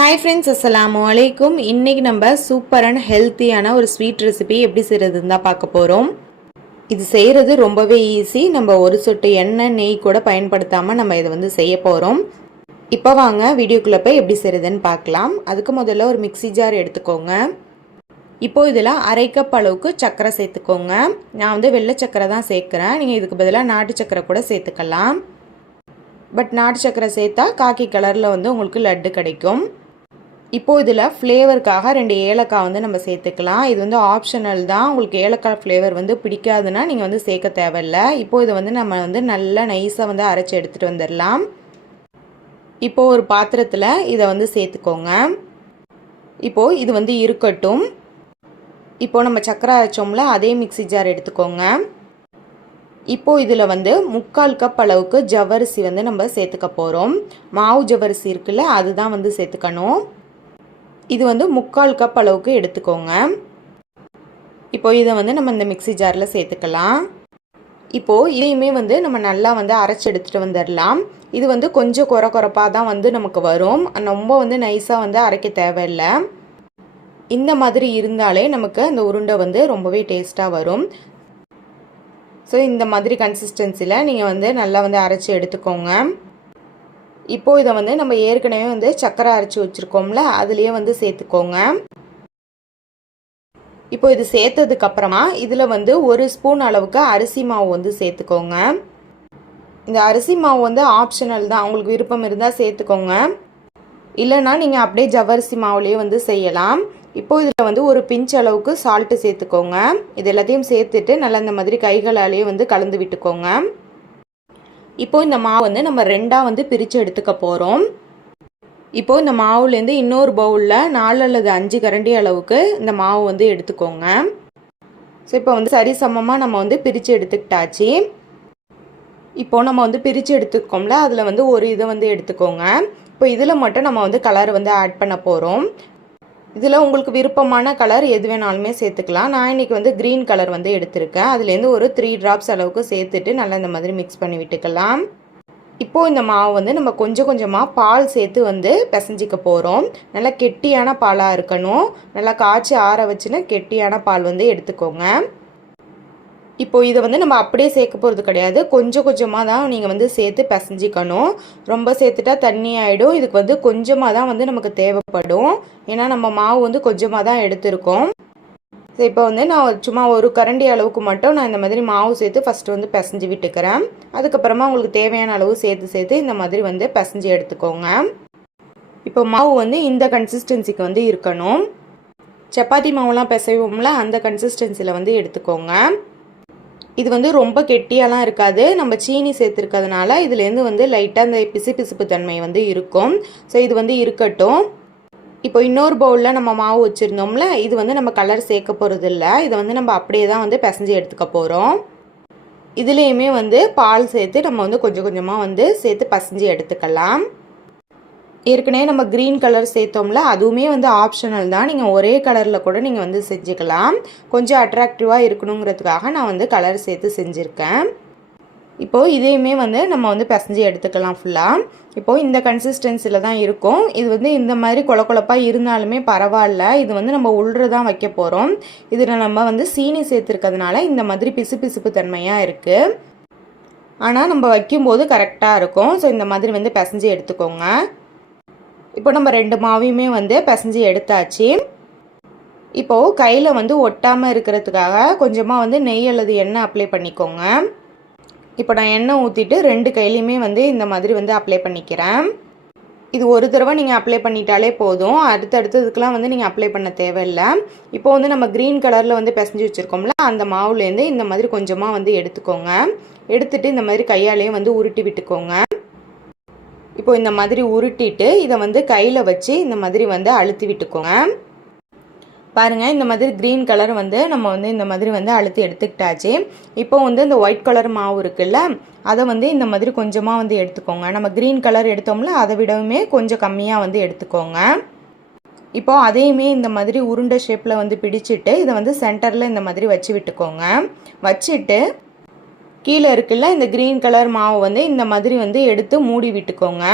Hi friends அஸ்லாம் வலைக்கும் இன்றைக்கி நம்ம சூப்பர் அண்ட் ஹெல்த்தியான ஒரு ஸ்வீட் ரெசிபி எப்படி செய்கிறதுன்னு தான் பார்க்க போகிறோம் இது செய்கிறது ரொம்பவே ஈஸி நம்ம ஒரு சொட்டு எண்ணெய் நெய் கூட பயன்படுத்தாமல் நம்ம இதை வந்து செய்ய போகிறோம் இப்போ வாங்க வீடியோக்குள்ளே போய் எப்படி செய்கிறதுன்னு பார்க்கலாம். அதுக்கு முதல்ல ஒரு மிக்ஸி ஜார் எடுத்துக்கோங்க. இப்போ இதில் அரை கப் அளவுக்கு சர்க்கரை சேர்த்துக்கோங்க. நான் வந்து வெள்ளை சர்க்கரை தான் சேர்க்குறேன். நீங்கள் இதுக்கு பதிலாக நாட்டு சர்க்கரை கூட சேர்த்துக்கலாம். பட் நாட்டு சர்க்கரை சேர்த்தா காக்கி கலரில் வந்து உங்களுக்கு லட்டு கிடைக்கும். இப்போது இதில் ஃப்ளேவருக்காக ரெண்டு ஏலக்காய் வந்து நம்ம சேர்த்துக்கலாம். இது வந்து ஆப்ஷனல் தான். உங்களுக்கு ஏலக்காய் ஃப்ளேவர் வந்து பிடிக்காதுன்னா நீங்கள் வந்து சேர்க்க தேவையில்ல. இப்போது இதை வந்து நம்ம வந்து நல்லா நைஸாக வந்து அரைச்சி எடுத்துகிட்டு வந்துடலாம். இப்போது ஒரு பாத்திரத்தில் இதை வந்து சேர்த்துக்கோங்க. இப்போது இது வந்து இருக்கட்டும். இப்போது நம்ம சக்கரை அரைச்சோம்ல அதே மிக்ஸி ஜார் எடுத்துக்கோங்க. இப்போது இதில் வந்து முக்கால் கப் அளவுக்கு ஜவ்வரிசி வந்து நம்ம சேர்த்துக்க போகிறோம் மாவு ஜவ்வரிசி இருக்குல்ல அதுதான் வந்து சேர்த்துக்கணும். இது வந்து முக்கால் கப் அளவுக்கு எடுத்துக்கோங்க. இப்போ இதை வந்து நம்ம இந்த மிக்ஸி ஜாரில் சேர்த்துக்கலாம். இப்போது இதையுமே வந்து நம்ம நல்லா வந்து அரைச்சி எடுத்துகிட்டு வந்துடலாம். இது வந்து கொஞ்சம் குறை குறைப்பாக தான் வந்து நமக்கு வரும். ரொம்ப வந்து நைஸாக வந்து அரைக்க தேவையில்லை. இந்த மாதிரி இருந்தாலே நமக்கு அந்த உருண்டை வந்து ரொம்பவே டேஸ்ட்டாக வரும். ஸோ இந்த மாதிரி கன்சிஸ்டன்சியில் நீங்கள் வந்து நல்லா வந்து அரைச்சி எடுத்துக்கோங்க. இப்போது இதை வந்து நம்ம ஏற்கனவே வந்து சக்கரை அரைச்சி வச்சுருக்கோம்ல அதுலேயே வந்து சேர்த்துக்கோங்க. இப்போ இது சேர்த்ததுக்கு அப்புறமா இதில் வந்து ஒரு ஸ்பூன் அளவுக்கு அரிசி மாவு வந்து சேர்த்துக்கோங்க. இந்த அரிசி மாவு வந்து ஆப்ஷனல் தான் உங்களுக்கு விருப்பம் இருந்தால் சேர்த்துக்கோங்க. இல்லைன்னா நீங்கள் அப்படியே ஜவ்வரிசி மாவுலேயே வந்து செய்யலாம். இப்போ இதில் வந்து ஒரு பிஞ்ச் அளவுக்கு சால்ட்டு சேர்த்துக்கோங்க. இது எல்லாத்தையும் சேர்த்துட்டு நல்லா இந்த மாதிரி கைகளாலேயே வந்து கலந்து விட்டுக்கோங்க. இப்போ இந்த மாவு வந்து நம்ம ரெண்டாக வந்து பிரித்து எடுத்துக்க போகிறோம் இப்போ இந்த மாவுலேருந்து இன்னொரு பவுலில் நாலு அல்லது அஞ்சு கரண்டி அளவுக்கு இந்த மாவு வந்து எடுத்துக்கோங்க. ஸோ இப்போ வந்து சரி சமமாக நம்ம வந்து பிரித்து எடுத்துக்கிட்டாச்சு. இப்போ நம்ம வந்து பிரித்து எடுத்துக்கோம்ல அதில் வந்து ஒரு இதை வந்து எடுத்துக்கோங்க. இப்போ இதில் மட்டும் நம்ம வந்து கலர் வந்து ஆட் பண்ண போகிறோம் இதில் உங்களுக்கு விருப்பமான கலர் எது வேணாலுமே சேர்த்துக்கலாம். நான் இன்றைக்கி வந்து க்ரீன் கலர் வந்து எடுத்திருக்கேன். அதுலேருந்து ஒரு த்ரீ ட்ராப்ஸ் அளவுக்கு சேர்த்துட்டு நல்லா இந்த மாதிரி மிக்ஸ் பண்ணி விட்டுக்கலாம். இப்போது இந்த மாவு வந்து நம்ம கொஞ்சம் கொஞ்சமாக பால் சேர்த்து வந்து பிசைஞ்சிக்க போகிறோம் நல்லா கெட்டியான பாலாக இருக்கணும். நல்லா காய்ச்சி ஆற வச்சுன்னு கெட்டியான பால் வந்து எடுத்துக்கோங்க. இப்போ இதை வந்து நம்ம அப்படியே சேர்க்க போகிறது கிடையாது. கொஞ்சம் கொஞ்சமாக தான் நீங்கள் வந்து சேர்த்து பிசைஞ்சிக்கணும். ரொம்ப சேர்த்துட்டா தண்ணி ஆகிடும் இதுக்கு வந்து கொஞ்சமாக தான் வந்து நமக்கு தேவைப்படும். ஏன்னா நம்ம மாவு வந்து கொஞ்சமாக தான் எடுத்திருக்கோம். ஸோ இப்போ வந்து நான் சும்மா ஒரு கரண்டி அளவுக்கு மட்டும் நான் இந்த மாதிரி மாவு சேர்த்து ஃபஸ்ட்டு வந்து பிசைஞ்சு விட்டுக்கிறேன். அதுக்கப்புறமா உங்களுக்கு தேவையான அளவு சேர்த்து சேர்த்து இந்த மாதிரி வந்து பிசைஞ்சு எடுத்துக்கோங்க. இப்போ மாவு வந்து இந்த கன்சிஸ்டன்சிக்கு வந்து இருக்கணும். சப்பாத்தி மாவுலாம் பிசைவோம்ல அந்த கன்சிஸ்டன்சியில் வந்து எடுத்துக்கோங்க. இது வந்து ரொம்ப கெட்டியாலாம் இருக்காது. நம்ம சீனி சேர்த்துருக்கிறதுனால இதுலேருந்து வந்து லைட்டாக அந்த பிசு பிசுப்பு தன்மை வந்து இருக்கும். ஸோ இது வந்து இருக்கட்டும். இப்போ இன்னொரு பவுலில் நம்ம மாவு வச்சுருந்தோம்ல இது வந்து நம்ம கலர் சேர்க்க போகிறது இல்லை இதை வந்து நம்ம அப்படியே தான் வந்து பிசைஞ்சு எடுத்துக்க போகிறோம் இதுலேயுமே வந்து பால் சேர்த்து நம்ம வந்து கொஞ்சம் கொஞ்சமாக வந்து சேர்த்து பசைஞ்சு எடுத்துக்கலாம். ஏற்கனவே நம்ம க்ரீன் கலர் சேர்த்தோம்ல அதுவுமே வந்து ஆப்ஷனல் தான். நீங்கள் ஒரே கலரில் கூட நீங்கள் வந்து செஞ்சுக்கலாம். கொஞ்சம் அட்ராக்டிவாக இருக்கணுங்கிறதுக்காக நான் வந்து கலர் சேர்த்து செஞ்சுருக்கேன். இப்போது இதையுமே வந்து நம்ம வந்து பிசைஞ்சு எடுத்துக்கலாம் ஃபுல்லாக இப்போது இந்த கன்சிஸ்டன்சியில் தான் இருக்கும். இது வந்து இந்த மாதிரி கொல கொலப்பாக இருந்தாலுமே பரவாயில்ல. இது வந்து நம்ம உள்ற தான் வைக்க போகிறோம் இதில் நம்ம வந்து சீனி சேர்த்துருக்கிறதுனால இந்த மாதிரி பிசு பிசுப்பு தன்மையாக இருக்குது ஆனால் நம்ம வைக்கும்போது கரெக்டாக இருக்கும். ஸோ இந்த மாதிரி வந்து பிசைஞ்சு எடுத்துக்கோங்க. இப்போ நம்ம ரெண்டு மாவையுமே வந்து பிசைஞ்சு எடுத்தாச்சு. இப்போது கையில் வந்து ஒட்டாமல் இருக்கிறதுக்காக கொஞ்சமாக வந்து நெய் அல்லது எண்ணெய் அப்ளை பண்ணிக்கோங்க. இப்போ நான் எண்ணெய் ஊற்றிட்டு ரெண்டு கையிலையுமே வந்து இந்த மாதிரி வந்து அப்ளை பண்ணிக்கிறேன். இது ஒரு தடவை நீங்கள் அப்ளை பண்ணிட்டாலே போதும். அடுத்தடுத்ததுக்கெலாம் வந்து நீங்கள் அப்ளை பண்ண தேவையில்லை. இப்போ வந்து நம்ம க்ரீன் கலரில் வந்து பிசைஞ்சு வச்சுருக்கோம்ல அந்த மாவுலேருந்து இந்த மாதிரி கொஞ்சமாக வந்து எடுத்துக்கோங்க. எடுத்துகிட்டு இந்த மாதிரி கையாலேயே வந்து உருட்டி விட்டுக்கோங்க. இப்போ இந்த மாதிரி உருட்டிட்டு இதை வந்து கையில் வச்சு இந்த மாதிரி வந்து அழுத்தி விட்டுக்கோங்க. பாருங்கள் இந்த மாதிரி க்ரீன் கலர் வந்து நம்ம வந்து இந்த மாதிரி வந்து அழுத்தி எடுத்துக்கிட்டாச்சு. இப்போ வந்து இந்த ஒயிட் கலர் மாவு இருக்குல்ல அதை வந்து இந்த மாதிரி கொஞ்சமாக வந்து எடுத்துக்கோங்க. நம்ம க்ரீன் கலர் எடுத்தோம்ல அதை விடவுமே கொஞ்சம் கம்மியாக வந்து எடுத்துக்கோங்க. இப்போ அதையுமே இந்த மாதிரி உருண்டை ஷேப்பில் வந்து பிடிச்சிட்டு இதை வந்து சென்டரில் இந்த மாதிரி வச்சு விட்டுக்கோங்க. வச்சுட்டு கீழே இருக்குல்ல இந்த க்ரீன் கலர் மாவு வந்து இந்த மாதிரி வந்து எடுத்து மூடி விட்டுக்கோங்க.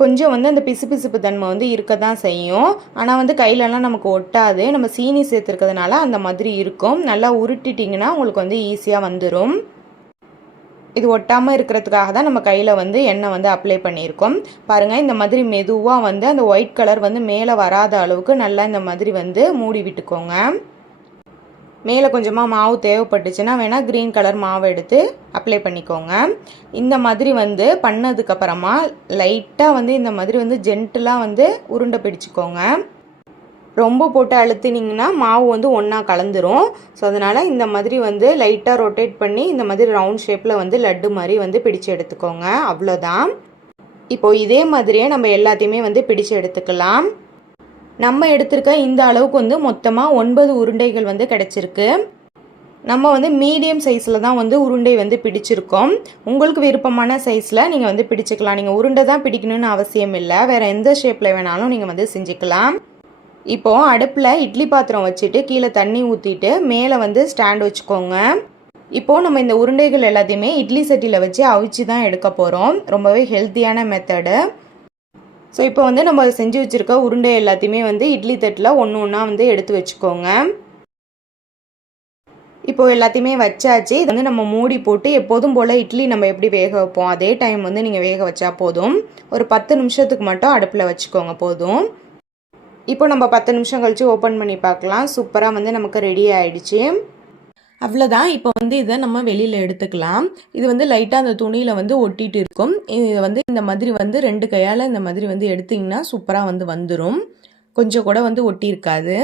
கொஞ்சம் வந்து அந்த பிசுபிசுப்பு தன்மை வந்து இருக்க தான் செய்யும். ஆனால் வந்து கையிலலாம் நமக்கு ஒட்டாது. நம்ம சீனி சேர்த்துருக்கிறதுனால அந்த மாதிரி இருக்கும். நல்லா உருட்டிட்டிங்கன்னா உங்களுக்கு வந்து ஈஸியாக வந்துடும் இது ஒட்டாமல் இருக்கிறதுக்காக தான் நம்ம கையில் வந்து எண்ணெய் வந்து அப்ளை பண்ணியிருக்கோம். பாருங்கள் இந்த மாதிரி மெதுவாக வந்து அந்த ஒயிட் கலர் வந்து மேலே வராத அளவுக்கு நல்லா இந்த மாதிரி வந்து மூடி விட்டுக்கோங்க. மேலே கொஞ்சமாக மாவு தேவைப்பட்டுச்சுன்னா வேணால் க்ரீன் கலர் மாவு எடுத்து அப்ளை பண்ணிக்கோங்க. இந்த மாதிரி வந்து பண்ணதுக்கப்புறமா லைட்டாக வந்து இந்த மாதிரி வந்து ஜென்டிலாக வந்து உருண்டை பிடிச்சிக்கோங்க. ரொம்ப போட்டு அழுத்தினீங்கன்னா மாவு வந்து ஒன்றா கலந்துரும். ஸோ அதனால் இந்த மாதிரி வந்து லைட்டாக ரொட்டேட் பண்ணி இந்த மாதிரி ரவுண்ட் ஷேப்பில் வந்து லட்டு மாதிரி வந்து பிடிச்சு எடுத்துக்கோங்க. அவ்வளோதான் இப்போது இதே மாதிரியே நம்ம எல்லாத்தையுமே வந்து பிடிச்சு எடுத்துக்கலாம். நம்ம எடுத்திருக்க இந்த அளவுக்கு வந்து மொத்தமாக ஒன்பது உருண்டைகள் வந்து கிடச்சிருக்கு. நம்ம வந்து மீடியம் சைஸில் தான் வந்து உருண்டை வந்து பிடிச்சிருக்கோம். உங்களுக்கு விருப்பமான சைஸில் நீங்கள் வந்து பிடிச்சிக்கலாம். நீங்கள் உருண்டை தான் பிடிக்கணும்னு அவசியம் இல்லை. வேறு எந்த ஷேப்பில் வேணாலும் நீங்கள் வந்து செஞ்சுக்கலாம். இப்போது அடுப்பில் இட்லி பாத்திரம் வச்சுட்டு கீழே தண்ணி ஊற்றிட்டு மேலே வந்து ஸ்டாண்ட் வச்சுக்கோங்க. இப்போது நம்ம இந்த உருண்டைகள் எல்லாத்தையுமே இட்லி சட்டியில் வச்சு அவிச்சு தான் எடுக்க போகிறோம் ரொம்பவே ஹெல்த்தியான மெத்தடு ஸோ இப்போ வந்து நம்ம செஞ்சு வச்சுருக்க உருண்டை எல்லாத்தையுமே வந்து இட்லி தட்டில் ஒன்று ஒன்றா வந்து எடுத்து வச்சுக்கோங்க. இப்போது எல்லாத்தையுமே வச்சாச்சு. இது வந்து நம்ம மூடி போட்டு எப்போதும் போல் இட்லி நம்ம எப்படி வேக வைப்போம்? அதே டைம் வந்து நீங்கள் வேக வச்சா போதும். ஒரு பத்து நிமிஷத்துக்கு மட்டும் அடுப்பில் வச்சுக்கோங்க போதும். இப்போ நம்ம பத்து நிமிஷம் கழித்து ஓப்பன் பண்ணி பார்க்கலாம். சூப்பராக வந்து நமக்கு ரெடி ஆயிடுச்சு. அவ்வளோதான் இப்போ வந்து இதை நம்ம வெளியில் எடுத்துக்கலாம். இது வந்து லைட்டாக அந்த துணியில் வந்து ஒட்டிட்டு இருக்கும். இதை வந்து இந்த மாதிரி வந்து ரெண்டு கையால் இந்த மாதிரி வந்து எடுத்திங்கன்னா சூப்பராக வந்து வந்துடும் கொஞ்சம் கூட வந்து ஒட்டியிருக்காது.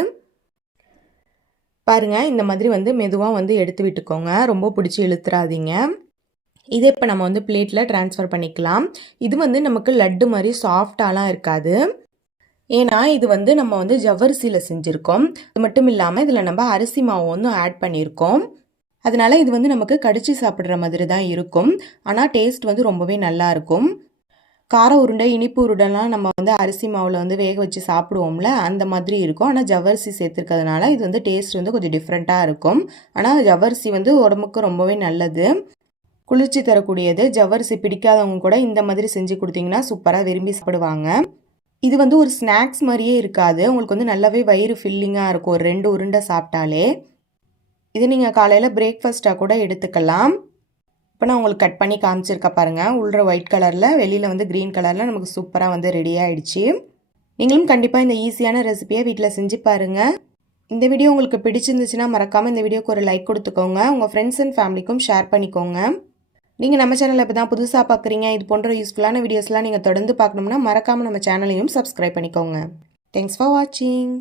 பாருங்கள் இந்த மாதிரி வந்து மெதுவாக வந்து எடுத்து விட்டுக்கோங்க. ரொம்ப பிடிச்சி இழுத்துறாதீங்க. இதை இப்போ நம்ம வந்து பிளேட்டில் ட்ரான்ஸ்ஃபர் பண்ணிக்கலாம். இது வந்து நமக்கு லட்டு மாதிரி சாஃப்டாலாம் இருக்காது. ஏன்னா இது வந்து நம்ம வந்து ஜவ்வரிசியில் செஞ்சுருக்கோம். அது மட்டும் இல்லாமல் இதில் நம்ம அரிசி மாவு வந்து ஆட் பண்ணியிருக்கோம் அதனால இது வந்து நமக்கு கடிச்சு சாப்பிட்ற மாதிரி தான் இருக்கும். ஆனால் டேஸ்ட் வந்து ரொம்பவே நல்லா இருக்கும். கார உருண்டை இனிப்பு உருண்டைலாம் நம்ம வந்து அரிசி மாவில் வந்து வேக வச்சு சாப்பிடுவோம்ல அந்த மாதிரி இருக்கும். ஆனால் ஜவ்வரிசி சேர்த்துருக்கிறதுனால இது வந்து டேஸ்ட் வந்து கொஞ்சம் டிஃப்ரெண்ட்டாக இருக்கும். ஆனால் ஜவ்வரிசி வந்து உடம்புக்கு ரொம்பவே நல்லது. குளிர்ச்சி தரக்கூடியது. ஜவ்வரிசி பிடிக்காதவங்க கூட இந்த மாதிரி செஞ்சு கொடுத்தீங்கன்னா சூப்பராக விரும்பி சாப்பிடுவாங்க. இது வந்து ஒரு ஸ்நாக்ஸ் மாதிரியே இருக்காது. உங்களுக்கு வந்து நல்லாவே வயிறு ஃபில்லிங்காக இருக்கும். ஒரு ரெண்டு உருண்டை சாப்பிட்டாலே. இது நீங்கள் காலையில் பிரேக்ஃபாஸ்ட்டாக கூட எடுத்துக்கலாம். இப்போ நான் உங்களுக்கு கட் பண்ணி காமிச்சிருக்க பாருங்கள் உள்ள ஒயிட் கலரில் வெளியில் வந்து க்ரீன் கலரில் நமக்கு சூப்பராக வந்து ரெடி ஆகிடுச்சு நீங்களும் கண்டிப்பாக இந்த ஈஸியான ரெசிபியை வீட்டில் செஞ்சு பாருங்கள் இந்த வீடியோ உங்களுக்கு பிடிச்சிருந்துச்சுன்னா மறக்காமல் இந்த வீடியோக்கு ஒரு லைக் கொடுத்துக்கோங்க. உங்கள் ஃப்ரெண்ட்ஸ் அண்ட் ஃபேமிலிக்கும் ஷேர் பண்ணிக்கோங்க. நீங்கள் நம்ம சேனலில் இப்போ தான் புதுசாக பார்க்குறீங்க இது போன்ற யூஸ்ஃபுல்லான வீடியோஸ்லாம் நீங்கள் தொடர்ந்து பார்க்கணும்னா மறக்காமல் நம்ம சேனலையும் சப்ஸ்கிரைப் பண்ணிக்கோங்க. தேங்க்ஸ் ஃபார் வாட்சிங்